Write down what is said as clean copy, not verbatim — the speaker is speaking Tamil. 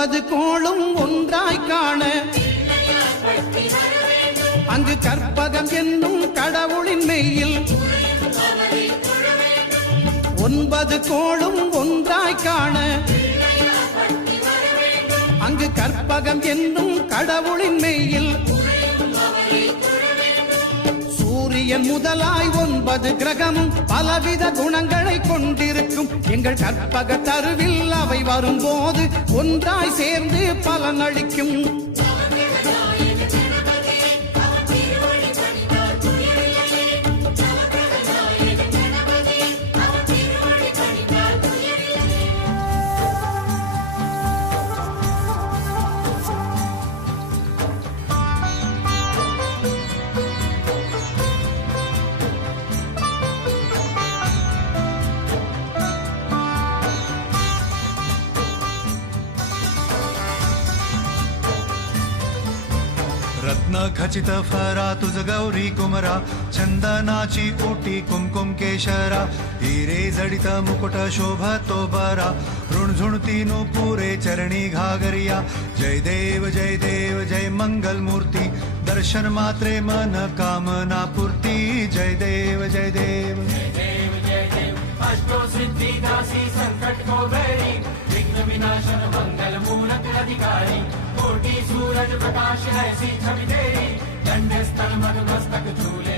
9 கோளும் ஒன்றாய் காண அங்கு கற்பகம் என்னும் கடவுளின் மெய்யில் 9 கோளும் ஒன்றாய் காண அங்கு கற்பகம் என்னும் கடவுளின் மெய்யில் சூரியன் முதலாய் 9 கிரகமும் பலவித குணங்களை கொண்டிருக்கும் எங்கள் கற்பக தருவில் அவை வரும்போது ஒன்றாய் சேர்ந்து பலனளிக்கும். रत्न खचित फरा तुझ गौरी कुमरा चंदनाची ओटी कुमकुम केशरा हिरे जडित मुकुट शोभतो बरा ऋणझुणती पुरे चरणी घागरिया जय देव जय मंगल मूर्ती दर्शन मात्रे मन कामना पूर्ती जय देव अष्टो सिद्धि दासी संकट को बैरी विघ्न विनाशन मंगल मूलक अधिकारी कोटि सूरज प्रकाश ऐसी छवि तेरी दंड स्थल मद मस्तक झूले